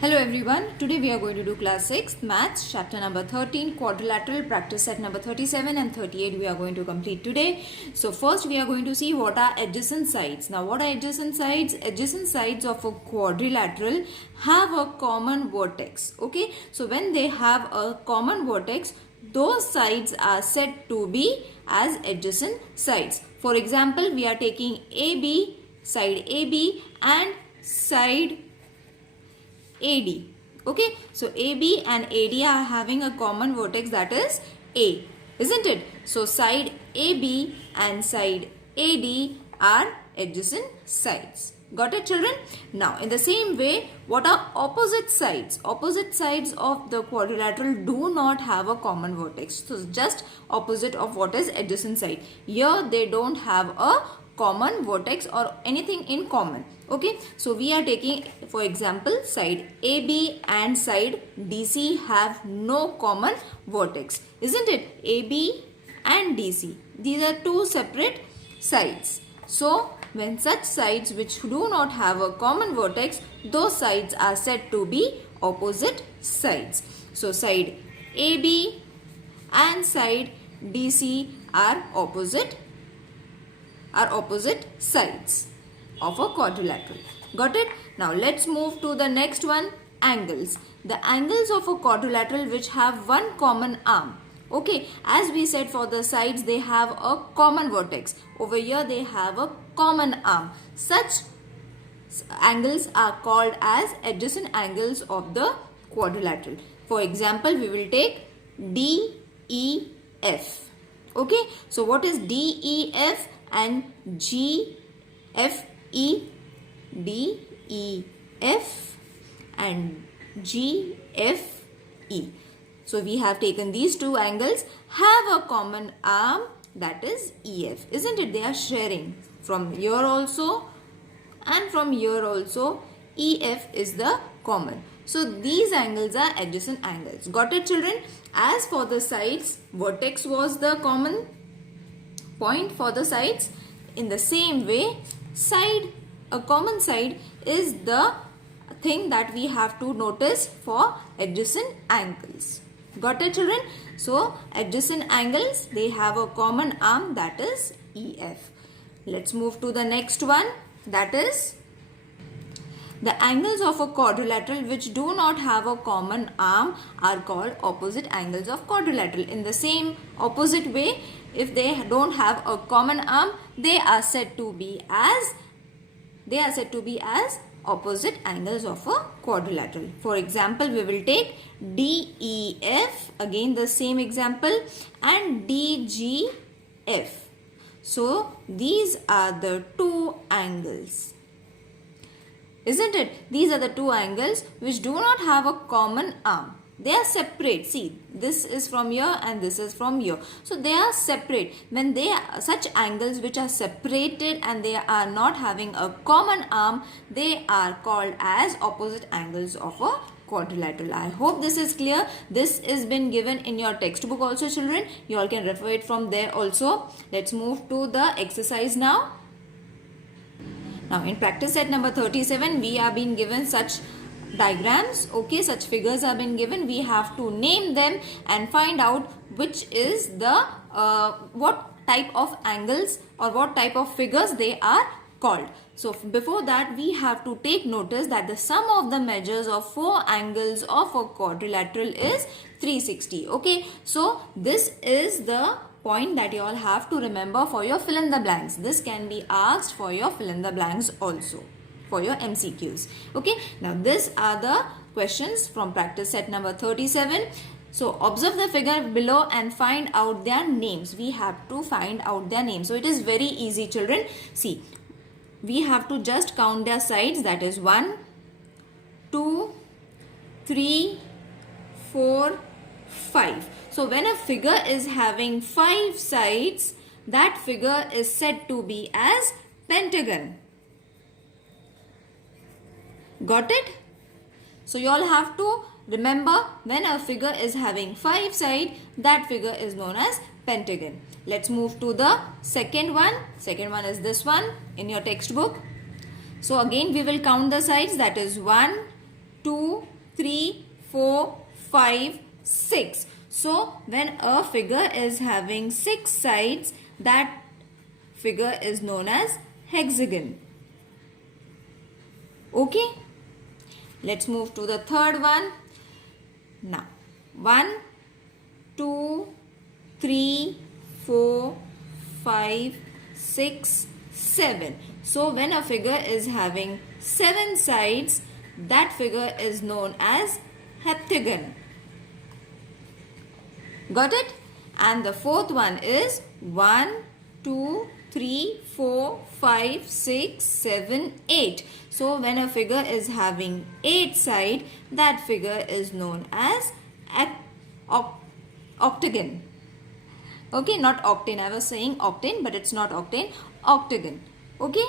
Hello everyone, today we are going to do class 6 maths chapter number 13 quadrilateral practice set number 37 and 38 we are going to complete today. So first we are going to see what are adjacent sides. Now what are adjacent sides? Adjacent sides of a quadrilateral have a common vertex. Okay, so when they have a common vertex, those sides are said to be as adjacent sides. For example, we are taking AB, side AB and side AD. Okay, so AB and AD are having a common vertex, that is A, isn't it? So side AB and side AD are adjacent sides. Got it, children? Now in the same way, what are opposite sides? Opposite sides of the quadrilateral do not have a common vertex. So just opposite of what is adjacent side. Here they don't have a common vertex or anything in common. Okay, so we are taking, for example, side AB and side DC have no common vertex, isn't it? AB and DC, these are two separate sides. So when such sides which do not have a common vertex, those sides are said to be opposite sides. So side AB and side DC are opposite sides of a quadrilateral. Got it? Now let's move to the next one, angles. The angles of a quadrilateral which have one common arm. Okay, as we said, for the sides they have a common vertex. Over here they have a common arm. Such angles are called as adjacent angles of the quadrilateral. For example, we will take DEF. Okay, so what is DEF and GFE? DEF and GFE. So we have taken these two angles, have a common arm, that is EF, isn't it? They are sharing from here also and from here also. EF is the common. So these angles are adjacent angles. Got it, children? As for the sides, vertex was the common point for the sides. In the same way, side, a common side is the thing that we have to notice for adjacent angles. Got it, children? So adjacent angles, they have a common arm, that is EF. Let's move to the next one, that is the angles of a quadrilateral which do not have a common arm are called opposite angles of quadrilateral. In the same opposite way, if they don't have a common arm, they are said to be as opposite angles of a quadrilateral. For example, we will take DEF, again the same example, and DGF. So these are the two angles, isn't it? These are the two angles which do not have a common arm. They are separate. See, this is from here and this is from here. So they are separate. When they are such angles which are separated and they are not having a common arm, they are called as opposite angles of a quadrilateral. I hope this is clear. This has been given in your textbook also, children. You all can refer it from there also. Let's move to the exercise now. Now in practice set number 37, we are being given such diagrams. Okay, such figures have been given. We have to name them and find out which is the what type of angles or what type of figures they are called. So before that, we have to take notice that the sum of the measures of four angles of a quadrilateral is 360. Okay, so this is the point that you all have to remember for your fill in the blanks. This can be asked for your fill in the blanks also, for your MCQs. Okay, now these are the questions from practice set number 37. So observe the figure below and find out their names. We have to find out their names. So it is very easy, children. See, we have to just count their sides, that is 1, 2, 3, 4, 5. So when a figure is having 5 sides, that figure is said to be as pentagon. Got it? So you all have to remember, when a figure is having 5 sides, that figure is known as pentagon. Let's move to the second one. Second one is this one in your textbook. So again we will count the sides, that is 1, 2, 5, 6. So when a figure is having 6 sides, that figure is known as hexagon. Okay, let's move to the third one. Now 1, 2, 3, 4, 5, 6, 7. So when a figure is having 7 sides, that figure is known as heptagon. Got it? And the fourth one is 1, 2, 3, 4, 5, 6, 7, 8. So when a figure is having 8 sides, that figure is known as octagon. Okay, not octane. I was saying octane, but it's not octane. Octagon. Okay.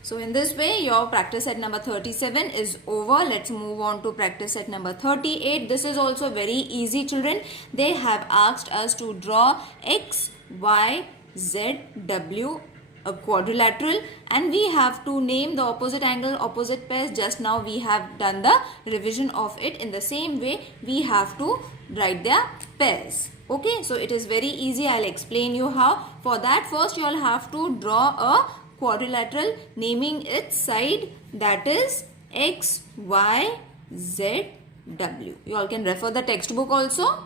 So in this way, your practice set number 37 is over. Let's move on to practice set number 38. This is also very easy, children. They have asked us to draw X, Y, Z, W, a quadrilateral, and we have to name the opposite angle, opposite pairs. Just now we have done the revision of it. In the same way, we have to write their pairs. Okay, so it is very easy. I'll explain you how. For that, first you all have to draw a quadrilateral naming its side, that is X, Y, Z, W. You all can refer the textbook also.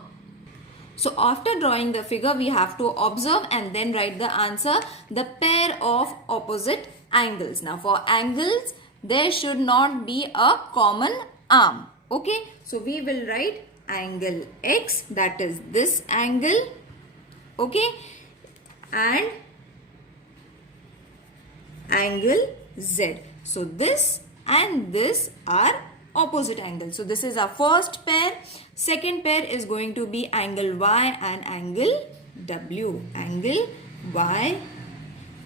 So after drawing the figure, we have to observe and then write the answer, the pair of opposite angles. Now for angles, there should not be a common arm. Okay, so we will write angle X, that is this angle. Okay, and angle Z. So this and this are opposite angles. So this is our first pair. Second pair is going to be angle Y and angle W. Angle Y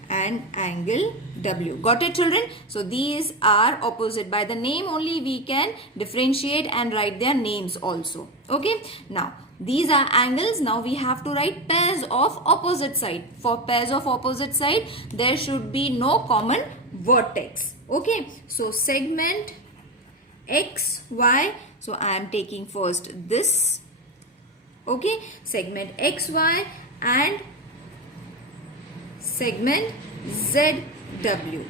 and angle W. Got it, children? So these are opposite. By the name only we can differentiate and write their names also. Okay. Now these are angles. Now we have to write pairs of opposite side. For pairs of opposite side, there should be no common vertex. Okay. So segment X, Y. So I am taking first this. Okay. Segment X, Y and segment ZW.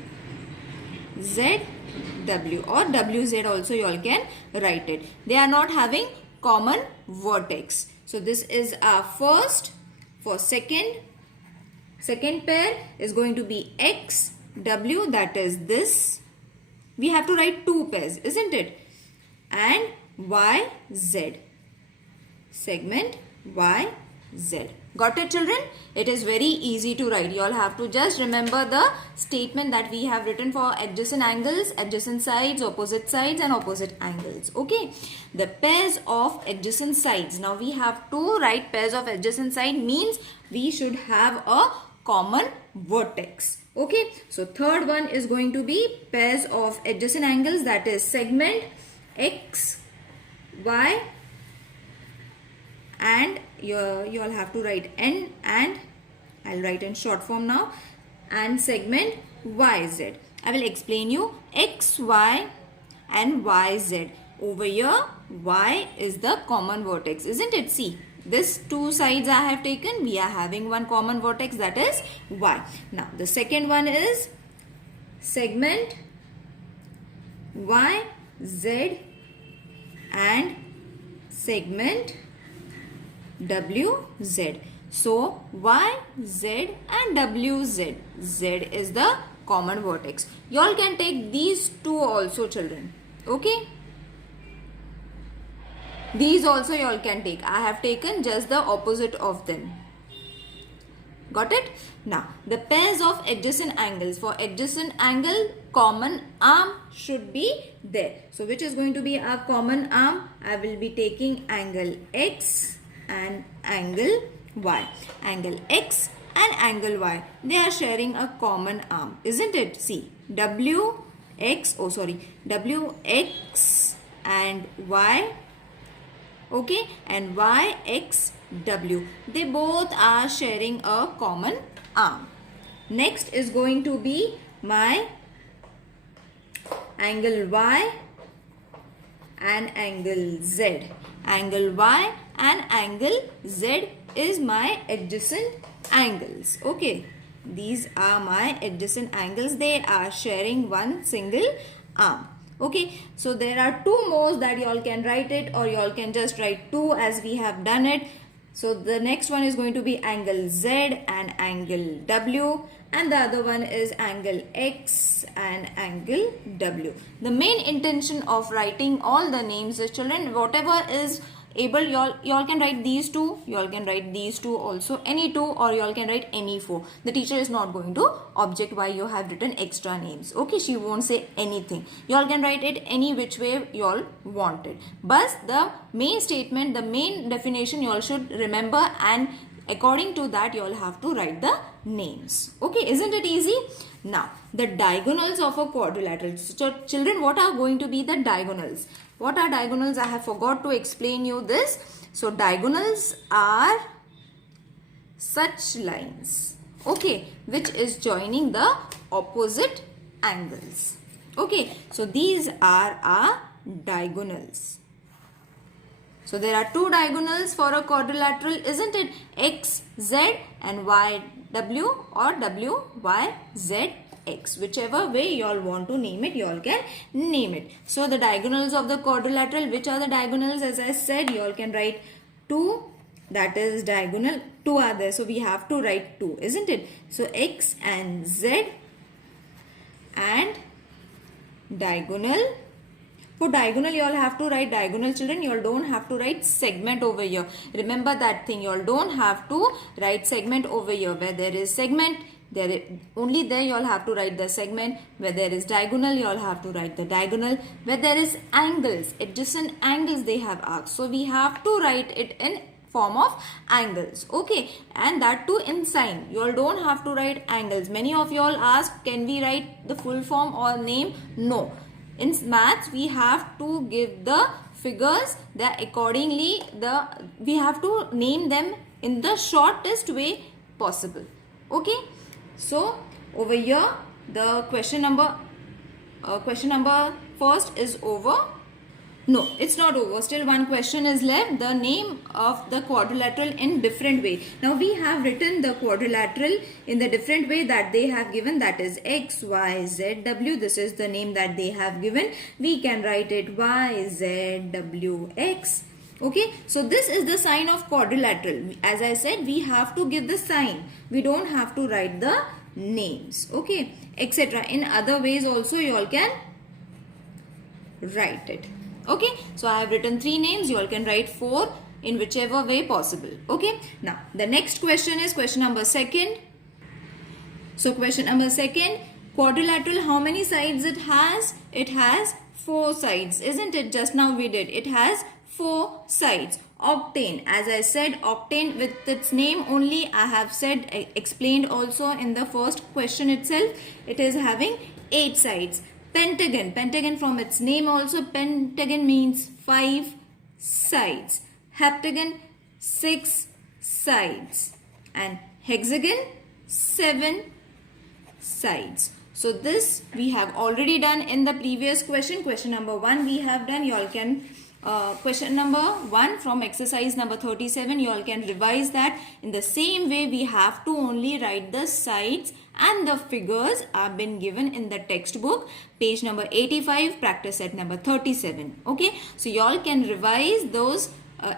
ZW or WZ also you all can write it. They are not having common vertex. So this is our first. For second pair is going to be XW, that is this. We have to write two pairs, isn't it? And YZ. Segment YZ. Got it, children? It is very easy to write. You all have to just remember the statement that we have written for adjacent angles, adjacent sides, opposite sides and opposite angles. Okay. The pairs of adjacent sides. Now we have to write pairs of adjacent side, means we should have a common vertex. Okay. So third one is going to be pairs of adjacent angles, that is segment X, Y and you all have to write N, and I'll write in short form now, and segment YZ. I will explain you X, Y and YZ. Over here, Y is the common vertex, isn't it? See, this two sides I have taken, we are having one common vertex, that is Y. Now, the second one is segment YZ and segment WZ. So YZ and WZ. Z is the common vertex. You all can take these two also, children. Okay. These also you all can take. I have taken just the opposite of them. Got it? Now, the pairs of adjacent angles. For adjacent angle, common arm should be there. So, which is going to be our common arm? I will be taking angle X and angle Y. Angle X and angle Y. They are sharing a common arm, isn't it? See, WX and Y. Okay, and YXW. They both are sharing a common arm. Next is going to be my angle Y and angle Z. angle Y and angle Z is my adjacent angles. Okay, these are my adjacent angles. They are sharing one single arm. Okay, so there are two more that you all can write it, or you all can just write 2 as we have done it. So the next one is going to be angle Z and angle W, and the other one is angle X and angle W. The main intention of writing all the names is, children, whatever is able, you all can write these two, you all can write these two also, any two, or you all can write any 4. The teacher is not going to object why you have written extra names. Okay, she won't say anything. You all can write it any which way you all want it. But the main statement, the main definition you all should remember, and according to that you all have to write the names. Okay, isn't it easy? Now, the diagonals of a quadrilateral. So children, what are going to be the diagonals? What are diagonals? I have forgot to explain you this. So diagonals are such lines, okay, which is joining the opposite angles. Okay, so these are our diagonals. So there are two diagonals for a quadrilateral, isn't it? X, Z and Y, W, or W, Y, Z, X. Whichever way you all want to name it, you all can name it. So the diagonals of the quadrilateral, which are the diagonals? As I said, you all can write 2, that is diagonal. 2 are there, so we have to write 2, isn't it? So X and Z and diagonal. For diagonal, you all have to write diagonal, children. You all don't have to write segment over here. Remember that thing. You all don't have to write segment over here. Where there is segment, only there you all have to write the segment. Where there is diagonal, you all have to write the diagonal. Where there is angles, adjacent angles, they have arcs. So we have to write it in form of angles. Okay, and that too in sign. You all don't have to write angles. Many of you all ask, can we write the full form or name? No. In maths, we have to give the figures that accordingly we have to name them in the shortest way possible. Okay, so over here the question number first is over. No, it's not over. Still one question is left. The name of the quadrilateral in different way. Now we have written the quadrilateral in the different way that they have given. That is X, Y, Z, W. This is the name that they have given. We can write it Y, Z, W, X. Okay. So this is the sign of quadrilateral. As I said, we have to give the sign. We don't have to write the names. Okay. Etc. In other ways also you all can write it. Okay, so I have written 3 names. You all can write 4 in whichever way possible. Okay, now the next question is question number 2nd. So question number 2nd, quadrilateral, how many sides it has? It has 4 sides, isn't it? Just now we did. It has 4 sides. Octane, as I said, octane with its name only, I have said, explained also in the first question itself. It is having 8 sides. Pentagon, pentagon from its name also, pentagon means 5 sides. Heptagon, 6 sides. And hexagon, 7 sides. So this we have already done in the previous question. Question number 1 we have done. You all can question number 1 from exercise number 37. You all can revise that. In the same way, we have to only write the sides, and the figures are been given in the textbook, page number 85, practice set number 37. Okay, so you all can revise those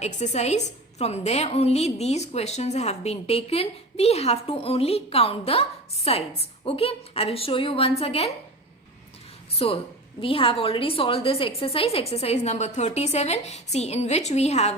exercise. From there only these questions have been taken. We have to only count the sides. Okay, I will show you once again. So we have already solved this exercise number 37. See, in which we have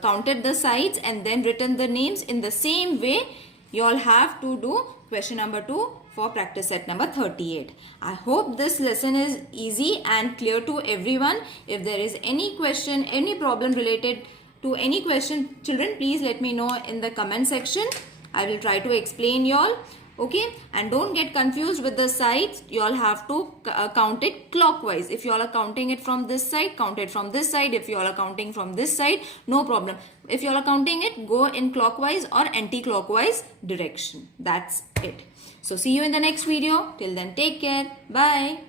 counted the sides and then written the names. In the same way, you all have to do question number 2 for practice set number 38. I hope this lesson is easy and clear to everyone. If there is any question, any problem related to any question, children, please let me know in the comment section. I will try to explain you all. Okay, and don't get confused with the sides. You all have to count it clockwise. If you all are counting it from this side, count it from this side. If you all are counting from this side, no problem. If you all are counting it, go in clockwise or anti-clockwise direction. That's it. So see you in the next video. Till then, take care. Bye.